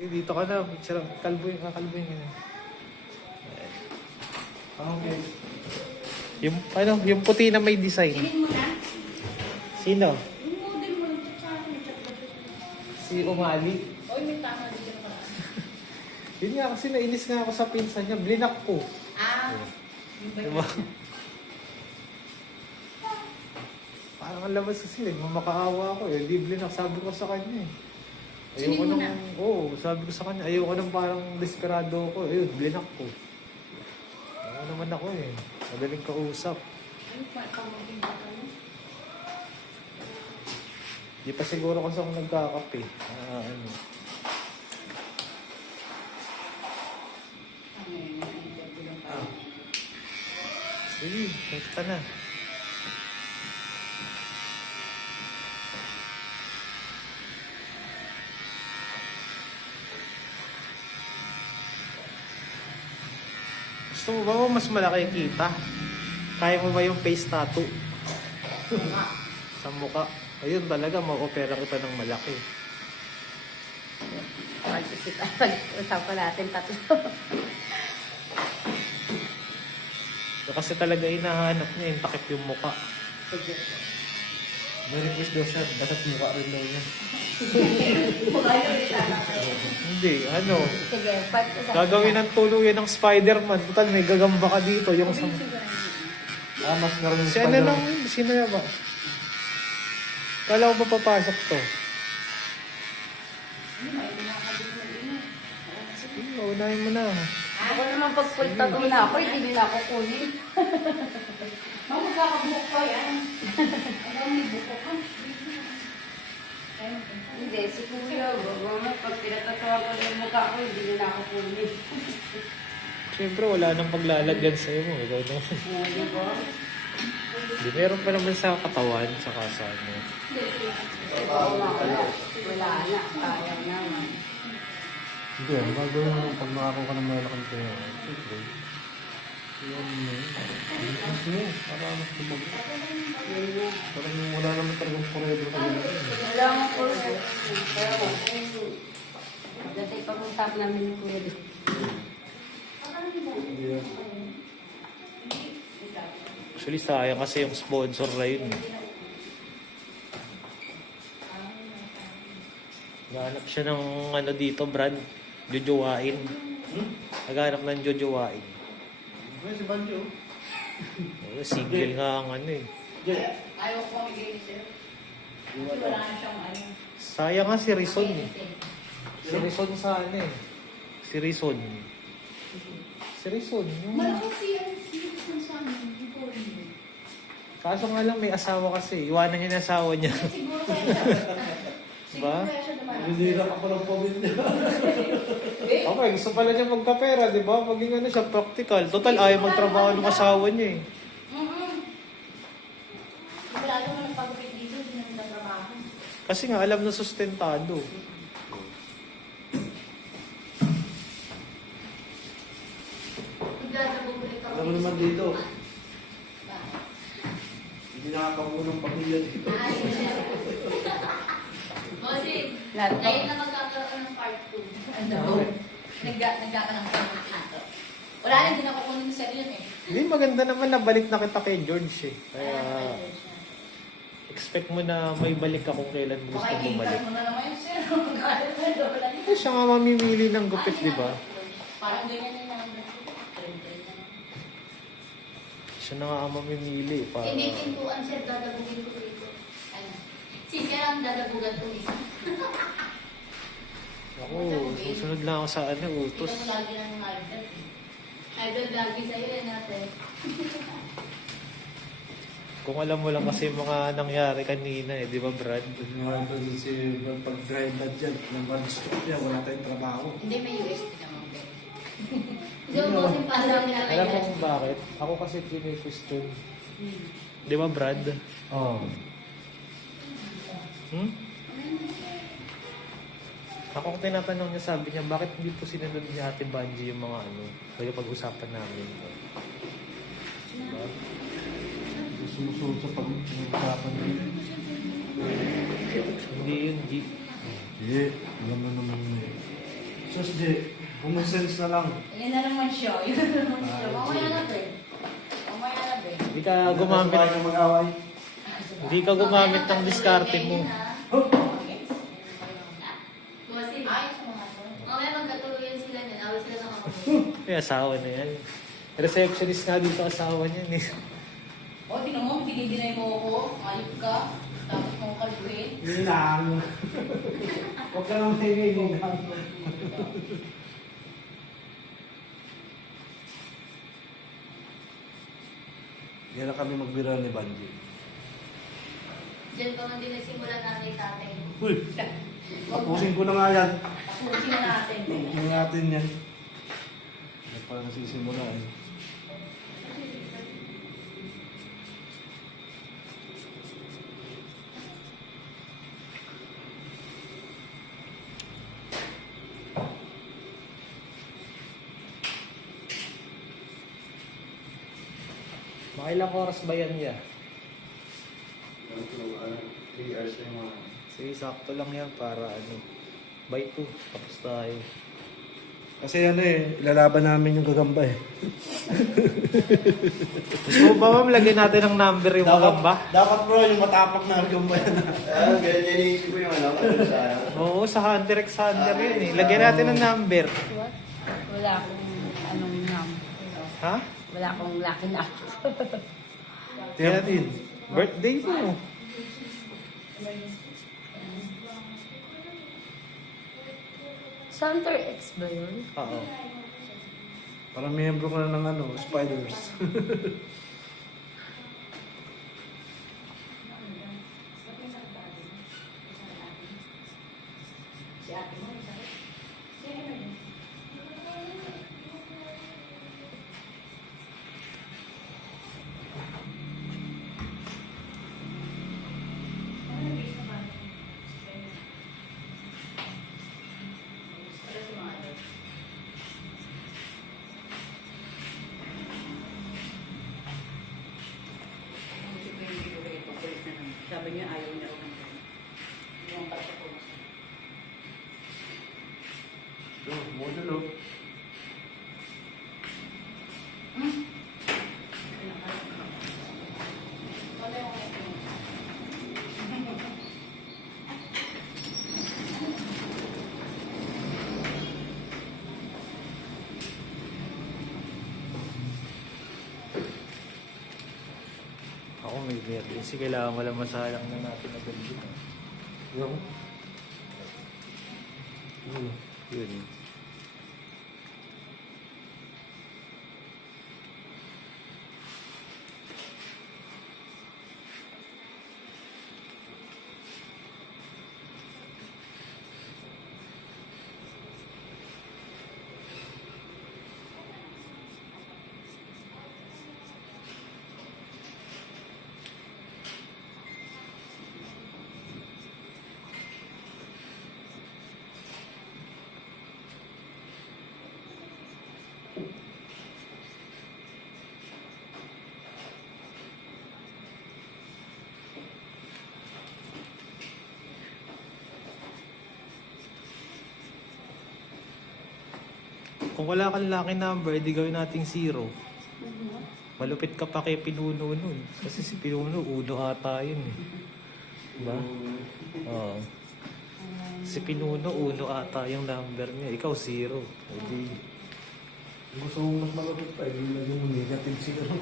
Dito ka na, kalbuin ka na. Okay. Yung puti na may design. Sinin mo na. Sino? Yung model mo lang sa akin. Si Umali. Oy, may tama dito na. Yun nga, kasi nainis nga ako sa pinsan niya. Blinak ko. Ah. Yung ba Diba? yun? Parang ang labas kasi, nagmamakaawa ako eh. Di blinak, sabi ko sa kanya eh. Sinin mo na. Oo, sabi ko sa kanya, ayoko nang parang desperado ako. Ayun, blinak ko. Ano naman ako eh. Madaling kausap. Ano pa? Pamaging bata mo? Di pa siguro kasi ako nagkakape. Ano. Ano yun? Interview lang pa. Sige, basta na. Gusto mo ba mas malaki kita? Kaya mo ba yung face tattoo? Sa mukha. Ayun talaga, mag-opera kita ng malaki. Pag-usapan natin tatlo. So, kasi talaga hinahanap niya, yung takip yung mukha. Sige. May request daw siya, dapat mukha rin daw niya. Hindi, ano. Sige, pag-usapan. Gagawin ng tuluyan ng Spider-Man. Total, may gagamba ka dito. Yung sa... Mas nga rin yung Si ano lang, sino na ba? Kala ko ba papasok to? Sige, unahin mo na. Ako naman pag-pulta ko na ako, hindi nila ako kunin. Mama, magkakabuhok pa yan. Alam mo, buhok ka. Hindi, si Kuya, mama, pag pinatatawa ko yung mukha ko, hindi nila ako kunin. Siyempre, wala nang paglalagyan sa'yo mo. Ikaw na. Di ba? Hindi, meron pa naman sa katawan, saka sa ano. Wala na, kaya naman. Hindi, ang gagawin mo pag makakaw ka ng malakang pera. Siyempre. Yun mo. Gusto mo, para mas tumag. Parang wala naman talagang forever ka yun. Wala nga po. Pero, dati pag-usap namin yung Kuya dito. Actually, sayang kasi yung sponsor na yun. Naghanap siya ng ano dito, Brad. Jojowain. Naghanap ng jojowain. Si Banjo. Sigil nga ang ano eh. Ayaw ko mamigay ni Sir. Kasi wala na siyang ano. Sayang nga si Rizon eh. Si Rizon sa ano eh. Si Rizon. Si Rizon. Yung... Malakas siya sa amin. Hindi ko rin. Kaso nga lang may asawa kasi. Iwanan niya na asawa niya. Siguro kaya siya. Diba? Siguro kaya siya naman. Hindi na ka palang pamilya. Okay, gusto pala niya magkapera, di ba? Maging ano siya, practical. Total, ayaw magtrabaho ng asawa niya eh. Wala naman ang pagupit dito. Hindi naman nagtatrabaho. Kasi nga, alam na sustentado. Alam mo naman dito. Hindi nakakapunong pamilya dito. Bossing, ngayon na magkakaroon ng part 2. Ano? Nagkakaroon ng part 2. Wala na, din ako kunin sa yun eh. Hindi, maganda naman na balik na kita kay George eh. Kaya, expect mo na may balik ka kung kailan mo gusto bumalik. mo na naman yung sir. Magkakaroon na doon. Eh, siya nga mamimili ng gupit, di ba? Parang ganyan na yung Siya na nga ang mamimili para... hindi pintuan sir, dadabugin ko dito. Ano? Si sir ang dadabugan ko isa. Ako, susunod lang ako sa ano, utos. Kita mo lagi ng idol. Idol lagi sa'yo yan natin. Kung alam mo lang kasi yung mga nangyari kanina eh, di ba Brad? Si pag-drive na dyan, ng one-stop niya, wala tayong trabaho. Hindi, may USB naman. Hindi mo bossing pa lang nila Alam mo kung bakit? Ako kasi question. Di ba Brad? Oo. Ako kung tinatanong niya, sabi niya, bakit hindi po sinunod ni Ate Banji yung mga ano, kaya pag-usapan namin. Diba? Sumusunod sa pag-usapan niya. Hindi yun, G. Hindi, alam mo naman yun. Sus, J. Common sense na lang. Yan na naman siya. Yun na naman siya. Mamaya na, Bre. Mamaya na, Bre. Hindi ka gumamit. Sabay ka mag-away. Hindi ka gumamit ng diskarte mo. Ayos mo nga to. Mamaya magkatuluyan sila niyan. Awit sila ng ako. May asawa na yan. Receptionist nga dito asawa niyan eh. O, tinan mo, dinay mo ako. Ayop ka. Tapos mo kalbuhin. Ninang. Huwag ka naman hingay, ninang. Yan na kami magbira ni Banji. Diyan pa man din nagsimula nanay tatay. Uy! Tapusin ko na nga yan. Tapusin na natin. Tapusin natin yan. Hindi pa nasisimula eh. Mga ilang oras ba yan niya? 3 hours na yung Sige, sakto lang yan para ano. By 2, tapos tayo. Kasi ano eh, ilalaban namin yung gagamba eh. Gusto mo ba ma'am, lagyan natin ng number yung magamba? Dapat bro, yung matapak na gagamba yan. Ganyan iisip ko yung ano, sa... Oo, sa Hunter x Hunter yun eh. Lagyan natin ng number. What? Wala akong anong nam. Ha? Wala akong lucky na. 13. Birthday mo. Center X ba yun? Oo. Para miyembro ka na ng ano, spiders. Si ate mo, isa ko. Sige na yun. Sabi niya ayaw niya rin. Yung para po. Modulo. Ako may emergency. Kailangan wala masalang na natin agad dito. Yung. Ano? Yun. Kung wala kang lucky number, di gawin nating 0. Malupit ka pa kay Pinuno nun. Kasi si Pinuno, uno ata yun eh. Diba? Oo. Si Pinuno, uno ata yung number niya. Ikaw, 0. Hindi. Gusto mong mas malapit pa, hindi lagyan mo negative zero.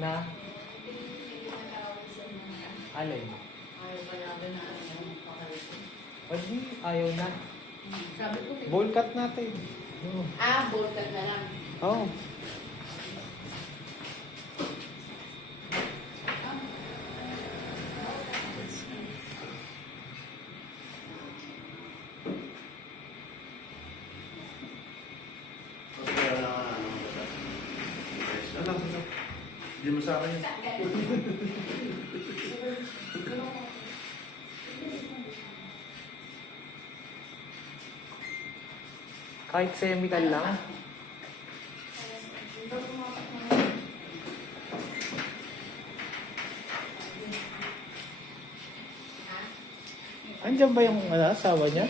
Na? Alin? Ayaw pa namin na ano, pakalito. O di, ayaw na. Sabi ko, Ball cut natin. Oo. volkan na lang. Oh. Ano? Hindi mo sa akin yun. Kahit chemical lang. Andiyan ba yung asawa niya?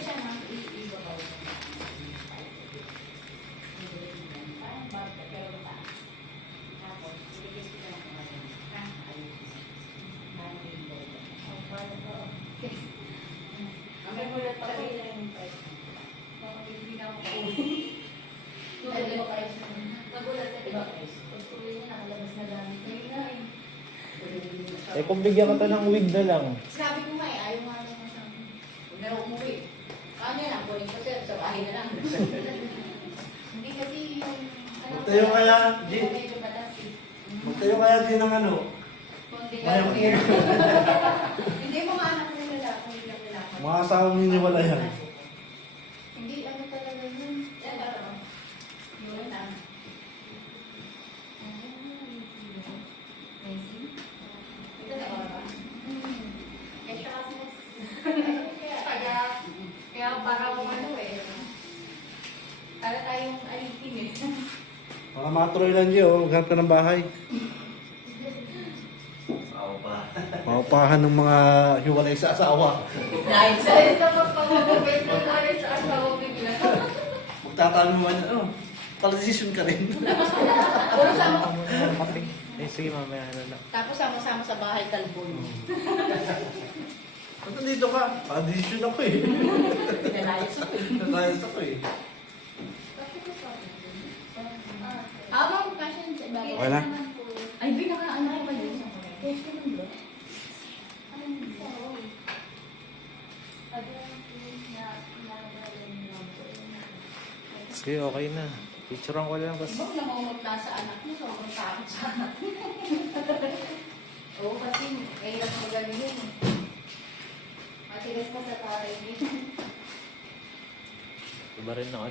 Nagulat ka, diba? Pag-uwi niya, nakalabas na gamit. Ngayon nga eh. Eh kung bigyan ka ng wig na lang. Sabi ko nga eh, ayaw nga naman siya. Huwag na raw umuwi. Kanya lang, kunin ko sir, sa bahay na lang. Hindi kasi yung... Magtayo kaya, G. Medyo matas eh. Magtayo kaya din ng ano. Kundi Ayaw. ka here. Hindi mga anak ko nila, hindi lang nila. Mga asawang niniwala yan. Hindi, ano talaga yun. Yan ba ito? Yun lang. Messi? Ito na ba? Kaya siya kasi Kaya parang ano eh. Para tayong alitin eh. Mga matuloy lang, G. Oh. Maghanap ka ng bahay. Paupahan ng mga hiwalay sa asawa. Dahil sa pagpapagpapit ng oras sa asawa bigla. Magtatanong mo man, ano, pala-decision ka rin. Puro sama. Kape. Eh sige mamaya na lang. Tapos sama-sama sa bahay talbon. Ba't nandito ka? Pala-decision ako eh. Pinalayas ako eh. Natayas ako eh. Habang kasi Okay na? ay binaka-ano ko ba yun? Yes, naman ba? Sige, okay na. Picturean ko lang kasi. Ibang namumutla sa anak mo, sobrang takot sa anak mo. Oo, kasi mahirap magaling yun. Matigas ka sa taray niya. Iba rin na